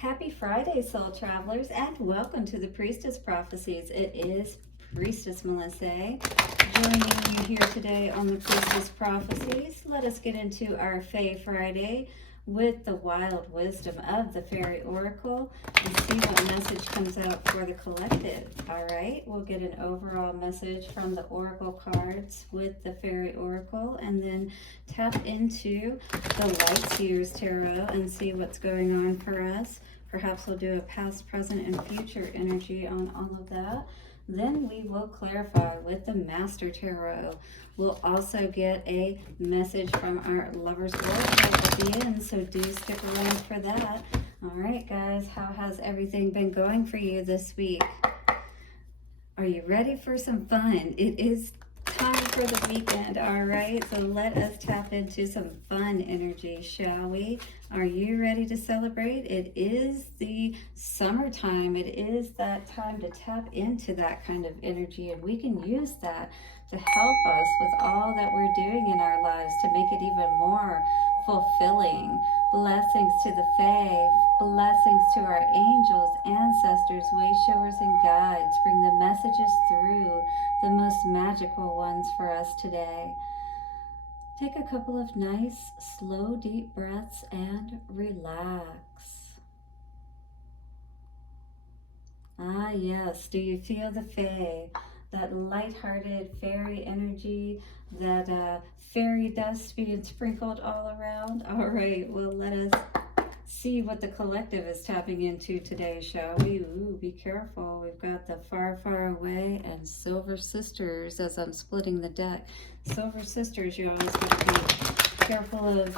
Happy Friday, soul travelers, and welcome to the Priestess Prophecies. It is Priestess Melissae joining you here today on the Priestess Prophecies. Let us get into our Fae Friday with the wild wisdom of the Fairy Oracle and see what message comes out for the collective. All right, we'll get an overall message from the Oracle cards with the Fairy Oracle and then tap into the Light Seers Tarot and see what's going on for us. Perhaps we'll do a past, present, and future energy on all of that. Then we will clarify with the Master Tarot. We'll also get a message from our Lover's Oracle at the end, so do stick around for that. All right, guys, how has everything been going for you this week? Are you ready for some fun? It is time for the weekend, all right? So let us tap into some fun energy, shall we? Are you ready to celebrate? It is the summertime. It is that time to tap into that kind of energy, and we can use that to help us with all that we're doing in our lives to make it even more fulfilling. Blessings to the Fae, blessings to our angels, ancestors, way showers, and guides. Bring the messages through, the most magical ones for us today. Take a couple of nice, slow, deep breaths and relax. Ah, yes. Do you feel the Fae? That lighthearted fairy energy, that fairy dust being sprinkled all around? All right, well, let us see what the collective is tapping into today, shall we? Ooh, be careful. We've got the Far, Far Away and Silver Sisters as I'm splitting the deck. Silver Sisters, you always got to be careful of,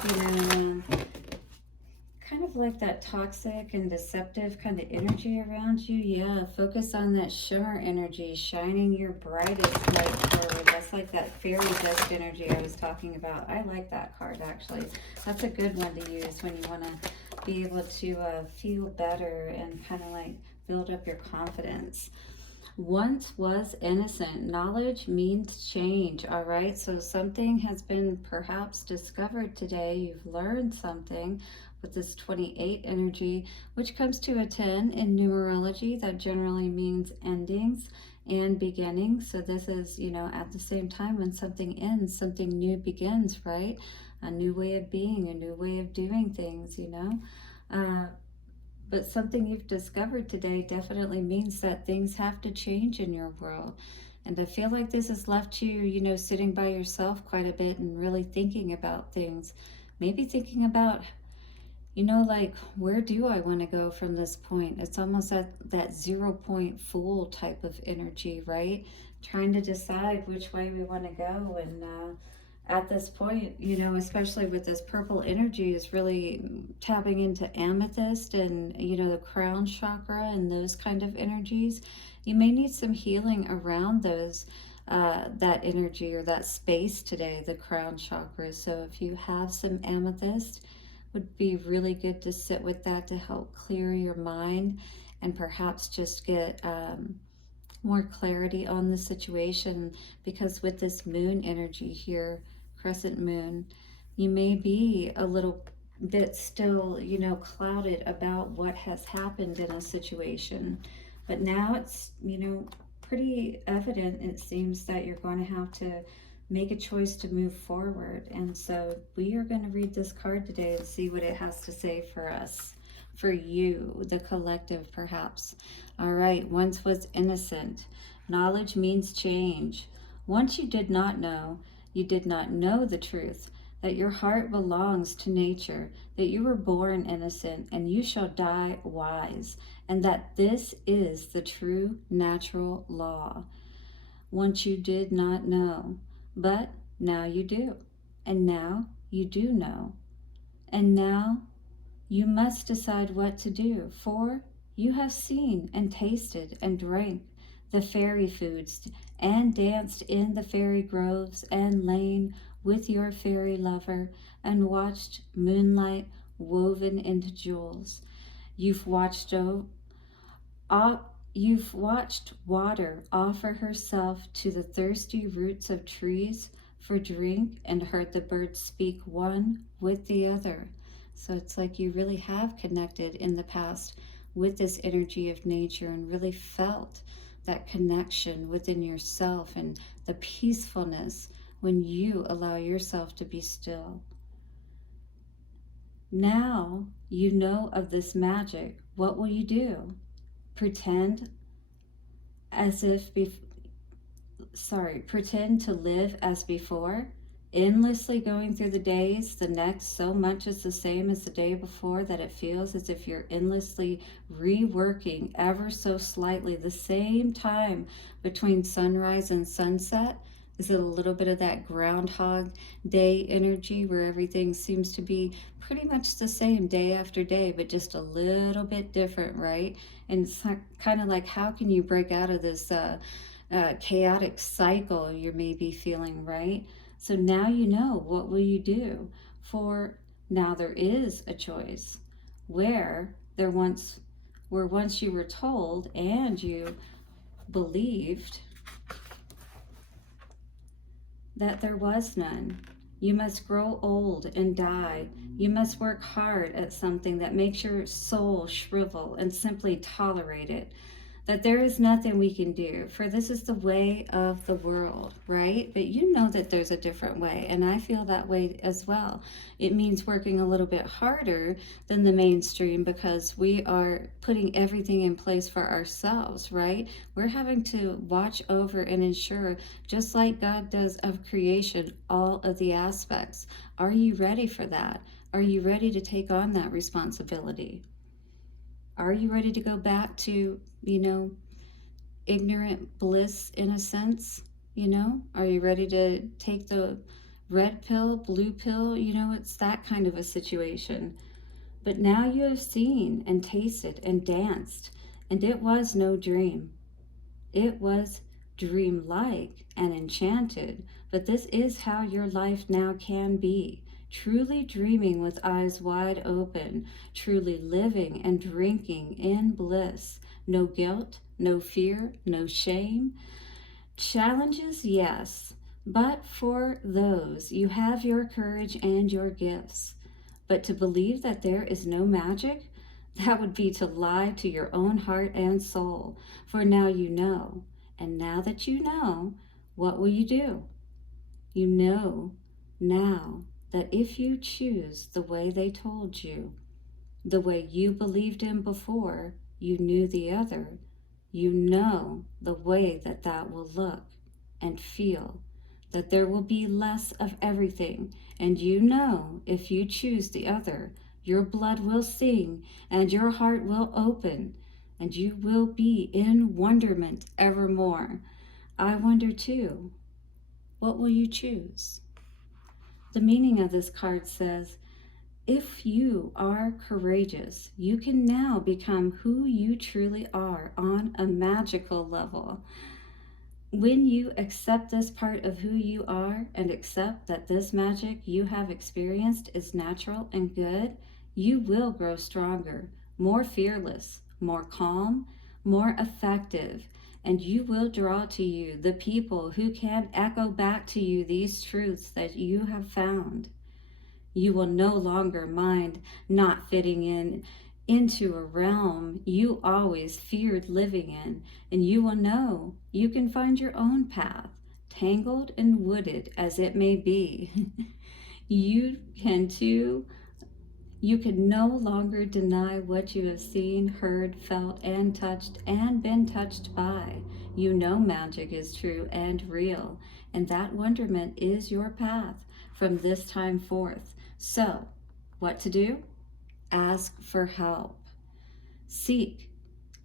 kind of like that toxic and deceptive kind of energy around you. Yeah, focus on that shimmer energy, shining your brightest light forward. That's like that fairy dust energy I was talking about. I like that card, actually. That's a good one to use when you want to be able to feel better and kind of like build up your confidence. Once was innocent. Knowledge means change, all right? So something has been perhaps discovered today. You've learned something with this 28 energy, which comes to a 10 in numerology. That generally means endings and beginnings. So this is, at the same time when something ends, something new begins, right? A new way of being, a new way of doing things, But something you've discovered today definitely means that things have to change in your world. And I feel like this has left you, sitting by yourself quite a bit and really thinking about things. Maybe thinking about, like, where do I want to go from this point? It's almost that 0 point fool type of energy, right? Trying to decide which way we want to go. And at this point, especially with this purple energy, is really tapping into amethyst and, the crown chakra and those kind of energies. You may need some healing around those, that energy or that space today, the crown chakra. So if you have some amethyst, would be really good to sit with that to help clear your mind and perhaps just get more clarity on the situation, because with this moon energy here, crescent moon, you may be a little bit still, clouded about what has happened in a situation. But now it's, pretty evident, it seems, that you're going to have to make a choice to move forward. And so we are going to read this card today and see what it has to say for us, for you, the collective, perhaps. All right, once was innocent. Knowledge means change. Once you did not know the truth, that your heart belongs to nature, that you were born innocent and you shall die wise, and that this is the true natural law. Once you did not know, but now you do, and now you do know, and now you must decide what to do, for you have seen and tasted and drank the fairy foods, and danced in the fairy groves, and lain with your fairy lover, and watched moonlight woven into jewels. You've watched water offer herself to the thirsty roots of trees for drink, and heard the birds speak one with the other. So it's like you really have connected in the past with this energy of nature and really felt that connection within yourself and the peacefulness when you allow yourself to be still. Now you know of this magic. What will you do? Pretend as if pretend to live as before, endlessly going through the days, the next so much is the same as the day before that it feels as if you're endlessly reworking ever so slightly the same time between sunrise and sunset. Is it a little bit of that Groundhog Day energy where everything seems to be pretty much the same day after day, but just a little bit different, right? And it's kind of like, how can you break out of this chaotic cycle you're maybe feeling, right? So now you know, what will you do? For now there is a choice where once you were told and you believed that there was none. You must grow old and die. You must work hard at something that makes your soul shrivel and simply tolerate it. That there is nothing we can do, for this is the way of the world, right? But you know that there's a different way, and I feel that way as well. It means working a little bit harder than the mainstream because we are putting everything in place for ourselves, right? We're having to watch over and ensure, just like God does of creation, all of the aspects. Are you ready for that? Are you ready to take on that responsibility? Are you ready to go back to, ignorant bliss in a sense? Are you ready to take the red pill, blue pill? It's that kind of a situation. But now you have seen and tasted and danced, and it was no dream. It was dreamlike and enchanted, but this is how your life now can be. Truly dreaming with eyes wide open, truly living and drinking in bliss. No guilt, no fear, no shame. Challenges, yes, but for those you have your courage and your gifts. But to believe that there is no magic, that would be to lie to your own heart and soul. For now you know, and now that you know, what will you do? You know now that if you choose the way they told you, the way you believed in before you knew the other, you know the way that that will look and feel, that there will be less of everything. And you know, if you choose the other, your blood will sing and your heart will open and you will be in wonderment evermore. I wonder too, what will you choose? The meaning of this card says, if you are courageous, you can now become who you truly are on a magical level. When you accept this part of who you are and accept that this magic you have experienced is natural and good, you will grow stronger, more fearless, more calm, more effective, and you will draw to you the people who can echo back to you these truths that you have found. You will no longer mind not fitting into a realm you always feared living in, and you will know you can find your own path, tangled and wooded as it may be. You can too. You can no longer deny what you have seen, heard, felt, and touched, and been touched by. You know magic is true and real, and that wonderment is your path from this time forth. So, what to do? Ask for help. Seek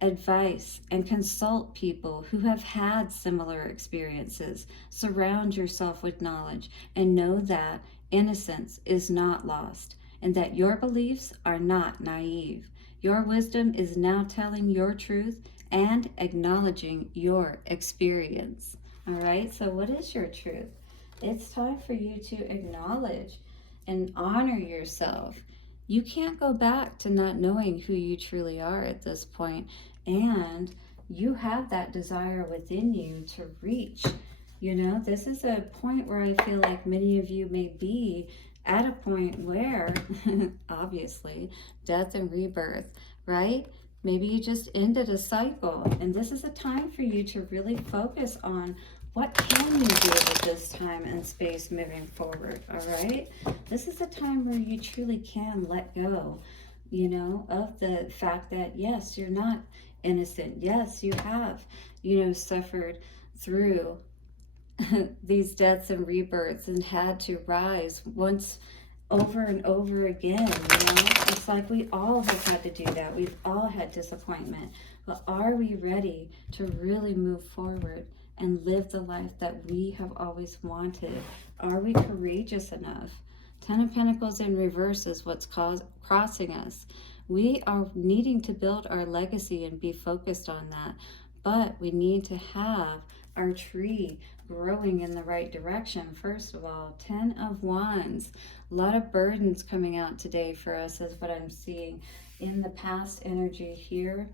advice and consult people who have had similar experiences. Surround yourself with knowledge and know that innocence is not lost and that your beliefs are not naive. Your wisdom is now telling your truth and acknowledging your experience. All right, so what is your truth? It's time for you to acknowledge and honor yourself. You can't go back to not knowing who you truly are at this point, and you have that desire within you to reach. This is a point where I feel like many of you may be at a point where, obviously, death and rebirth, right? Maybe you just ended a cycle, and this is a time for you to really focus on what can you do with this time and space moving forward, all right? This is a time where you truly can let go, you know, of the fact that, yes, you're not innocent. Yes, you have, you know, suffered through these deaths and rebirths and had to rise once over and over again, you know? It's like we all have had to do that. We've all had disappointment. But are we ready to really move forward and live the life that we have always wanted? Are we courageous enough? Ten of Pentacles in reverse is what's crossing us. We are needing to build our legacy and be focused on that. But we need to have our tree growing in the right direction, first of all. 10 of Wands. A lot of burdens coming out today for us is what I'm seeing in the past energy here.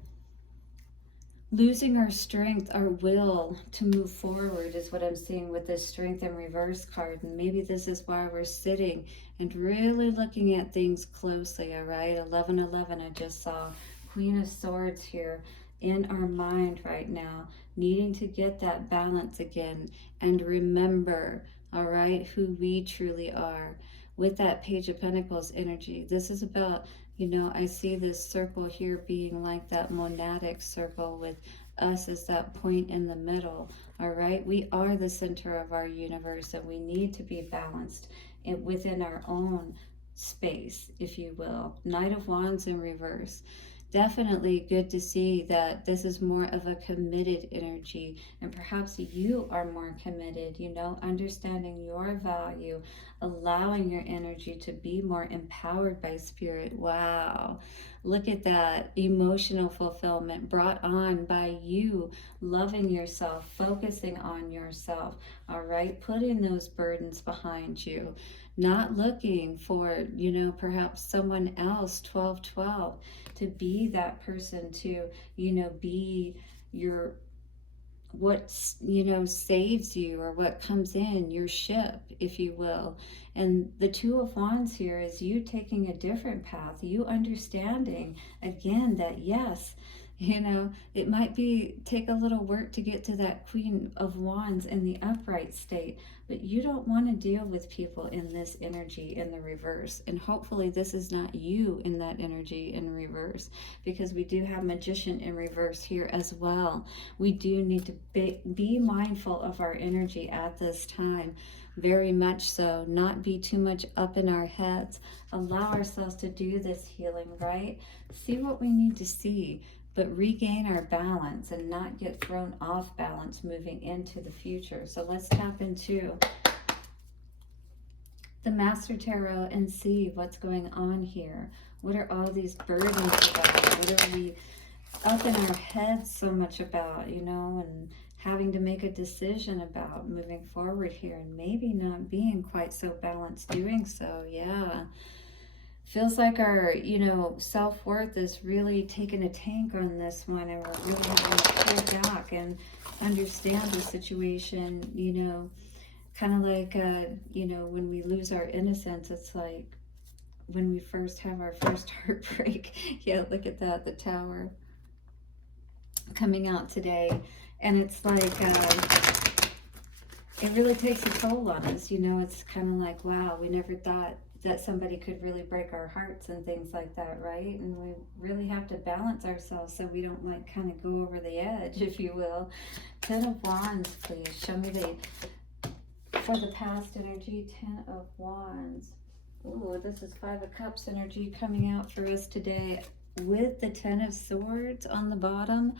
Losing our strength, our will to move forward is what I'm seeing with this Strength in Reverse card. And maybe this is why we're sitting and really looking at things closely, all right? 1111, I just saw Queen of Swords here in our mind right now, needing to get that balance again and remember, all right, who we truly are. With that Page of Pentacles energy, this is about, you know, I see this circle here being like that monadic circle with us as that point in the middle, all right? We are the center of our universe, and we need to be balanced within our own space, if you will. Knight of Wands in reverse. Definitely good to see that this is more of a committed energy, and perhaps you are more committed, you know, understanding your value, allowing your energy to be more empowered by spirit. Wow, look at that emotional fulfillment brought on by you loving yourself, focusing on yourself, all right, putting those burdens behind you, not looking for, you know, perhaps someone else, 1212, to be that person to, you know, be your, what, you know, saves you, or what comes in your ship, if you will. And the Two of Wands here is you taking a different path, you understanding again that, yes, you know, it might be take a little work to get to that Queen of Wands in the upright state, but you don't want to deal with people in this energy in the reverse. And hopefully this is not you in that energy in reverse, because we do have Magician in reverse here as well. We do need to be mindful of our energy at this time. Very much so. Not be too much up in our heads. Allow ourselves to do this healing, right? See what we need to see, but regain our balance and not get thrown off balance moving into the future. So let's tap into the Master Tarot and see what's going on here. What are all these burdens about? What are we up in our heads so much about, you know, and having to make a decision about moving forward here, and maybe not being quite so balanced doing so. Yeah. Feels like our, you know, self-worth is really taking a tank on this one, and we're really having to pull back and understand the situation, you know, kind of like, you know, when we lose our innocence, it's like when we first have our first heartbreak. Yeah, look at that, the Tower coming out today. And it's like, it really takes a toll on us, you know. It's kind of like, wow, we never thought that somebody could really break our hearts and things like that, right? And we really have to balance ourselves so we don't like kind of go over the edge, if you will. 10 of Wands, please. Show me for the past energy, 10 of Wands. Ooh, this is 5 of Cups energy coming out for us today with the 10 of Swords on the bottom.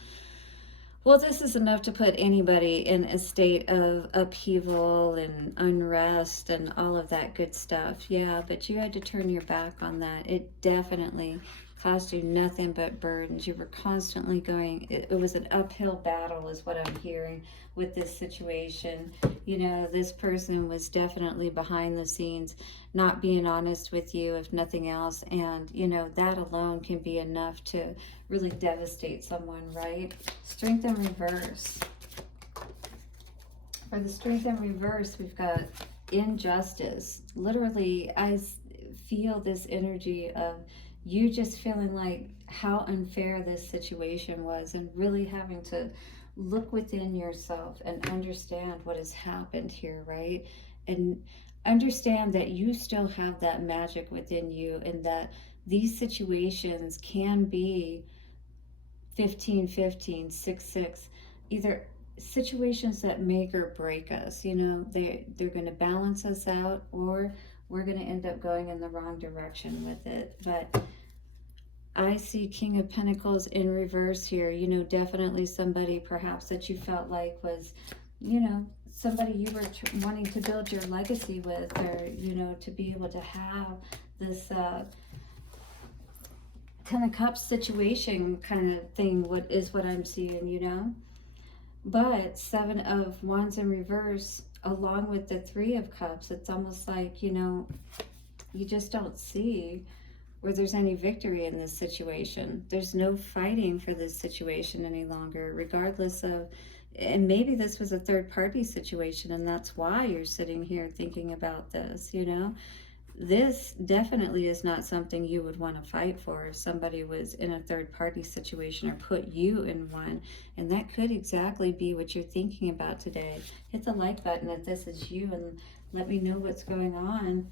Well, this is enough to put anybody in a state of upheaval and unrest and all of that good stuff. Yeah, but you had to turn your back on that. It definitely caused you nothing but burdens. You were constantly going, it was an uphill battle is what I'm hearing with this situation. You know, this person was definitely behind the scenes, not being honest with you, if nothing else. And, you know, that alone can be enough to really devastate someone, right? Strength in reverse. For the Strength in reverse, we've got injustice. Literally, feel this energy of you just feeling like how unfair this situation was, and really having to look within yourself and understand what has happened here, right? And understand that you still have that magic within you, and that these situations can be 15, 15, 6, 6, either situations that make or break us. You know, they're going to balance us out, or we're going to end up going in the wrong direction with it. But I see King of Pentacles in reverse here. You know, definitely somebody perhaps that you felt like was, you know, somebody you were wanting to build your legacy with, or, you know, to be able to have this Ten of Cups situation kind of thing. What is what I'm seeing, you know? But Seven of Wands in reverse, along with the Three of Cups, it's almost like, you know, you just don't see where there's any victory in this situation. There's no fighting for this situation any longer, regardless of, and maybe this was a third party situation, and that's why you're sitting here thinking about this, you know? This definitely is not something you would want to fight for if somebody was in a third party situation or put you in one. And that could exactly be what you're thinking about today. Hit the like button if this is you, and let me know what's going on.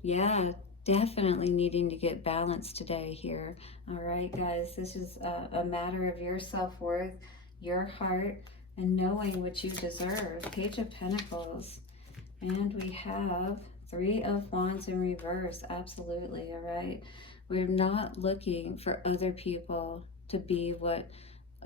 Yeah, definitely needing to get balance today here. All right, guys, this is a matter of your self-worth, your heart, and knowing what you deserve. Page of Pentacles. And we have Three of Wands in reverse. Absolutely. All right. We're not looking for other people to be what,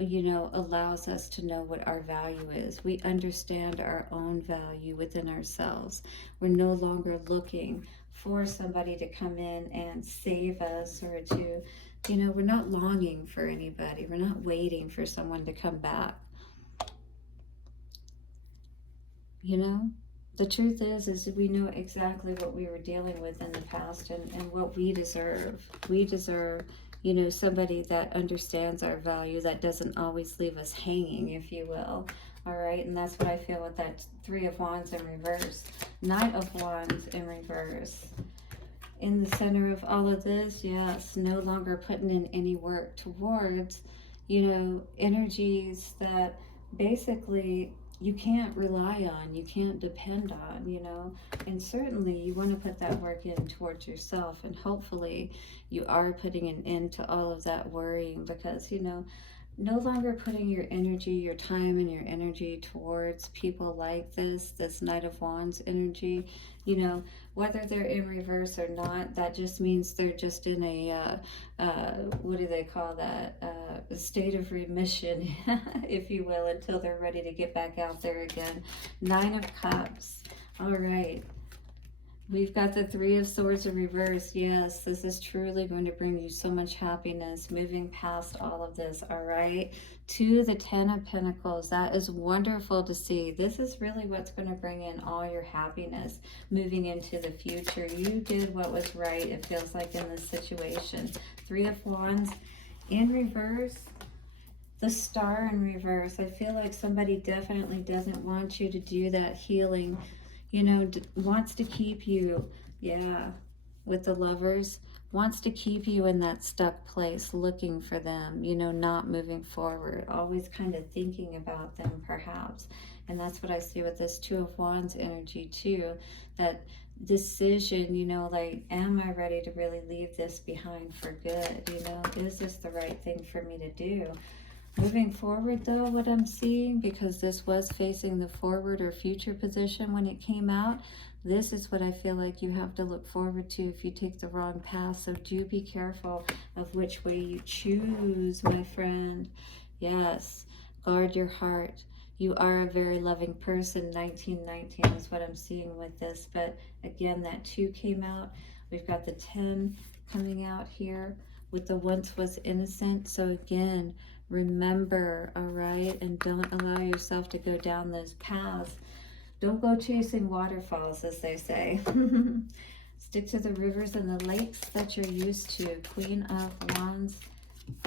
you know, allows us to know what our value is. We understand our own value within ourselves. We're no longer looking for somebody to come in and save us, or to, you know, we're not longing for anybody. We're not waiting for someone to come back. You know? The truth is we know exactly what we were dealing with in the past, and what we deserve. We deserve, you know, somebody that understands our value, that doesn't always leave us hanging, if you will. All right, and that's what I feel with that Three of Wands in reverse. Knight of Wands in reverse. In the center of all of this, yes, no longer putting in any work towards, you know, energies that basically you can't rely on, you can't depend on, you know. And certainly you want to put that work in towards yourself, and hopefully you are putting an end to all of that worrying, because, you know, no longer putting your energy, your time and your energy towards people like this Knight of Wands energy, you know, whether they're in reverse or not, that just means they're just in a, what do they call that, a state of remission, if you will, until they're ready to get back out there again. Nine of Cups. All right. We've got the Three of Swords in reverse. Yes, this is truly going to bring you so much happiness, moving past all of this, all right? To the Ten of Pentacles. That is wonderful to see. This is really what's going to bring in all your happiness moving into the future. You did what was right, it feels like, in this situation. Three of Wands in reverse. The Star in reverse. I feel like somebody definitely doesn't want you to do that healing, you know, wants to keep you, yeah, with the Lovers, wants to keep you in that stuck place, looking for them, you know, not moving forward, always kind of thinking about them perhaps. And that's what I see with this Two of Wands energy too, that decision, you know, like, am I ready to really leave this behind for good? You know, is this the right thing for me to do? Moving forward, though, what I'm seeing, because this was facing the forward or future position when it came out, this is what I feel like you have to look forward to if you take the wrong path. So do be careful of which way you choose, my friend. Yes, guard your heart. You are a very loving person. 1919 is what I'm seeing with this. But again, that 2 came out. We've got the 10 coming out here with the once was innocent. So again, remember, all right, and don't allow yourself to go down those paths. Don't go chasing waterfalls, as they say. Stick to the rivers and the lakes that you're used to. Queen of Wands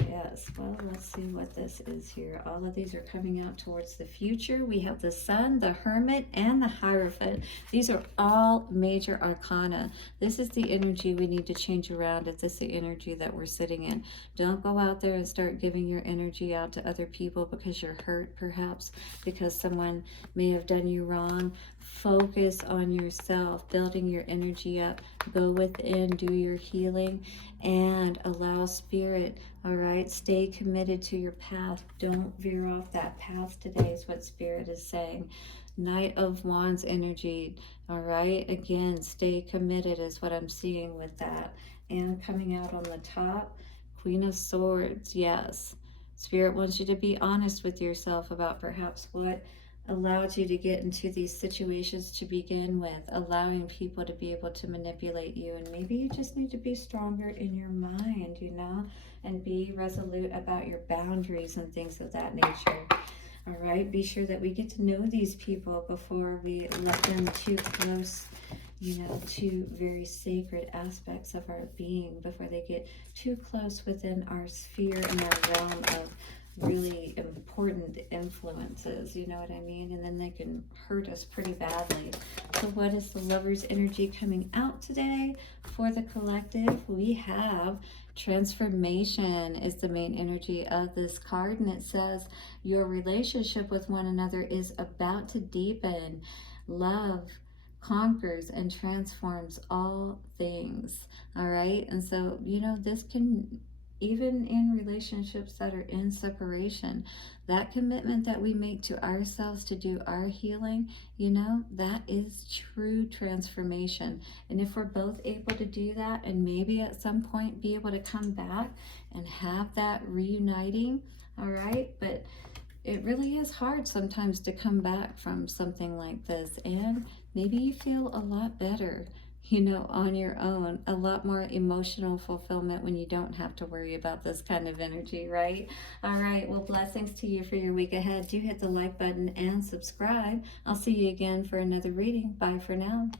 Yes, well, let's see what this is here. All of these are coming out towards the future. We have the Sun, the Hermit, and the Hierophant. These are all major arcana. This is the energy we need to change around if this is the energy that we're sitting in. Don't go out there and start giving your energy out to other people because you're hurt, perhaps, because someone may have done you wrong. Focus on yourself, building your energy up. Go within, do your healing, and allow spirit. All right, stay committed to your path. Don't veer off that path today, is what Spirit is saying. Knight of Wands energy. All right, again, stay committed is what I'm seeing with that. And coming out on the top, Queen of Swords. Yes, Spirit wants you to be honest with yourself about perhaps what allowed you to get into these situations to begin with, allowing people to be able to manipulate you. And maybe you just need to be stronger in your mind, you know, and be resolute about your boundaries and things of that nature. All right, be sure that we get to know these people before we let them too close, you know, to very sacred aspects of our being, before they get too close within our sphere and our realm of really important influences, you know what I mean? And then they can hurt us pretty badly. So what is the Lover's energy coming out today for the collective? We have transformation is the main energy of this card, and it says your relationship with one another is about to deepen. Love conquers and transforms all things. All right, and so, you know, this can, even in relationships that are in separation, that commitment that we make to ourselves to do our healing, you know, that is true transformation. And if we're both able to do that, and maybe at some point be able to come back and have that reuniting, all right, but it really is hard sometimes to come back from something like this, and maybe you feel a lot better, you know, on your own, a lot more emotional fulfillment when you don't have to worry about this kind of energy, right? All right, well, blessings to you for your week ahead. Do hit the like button and subscribe. I'll see you again for another reading. Bye for now.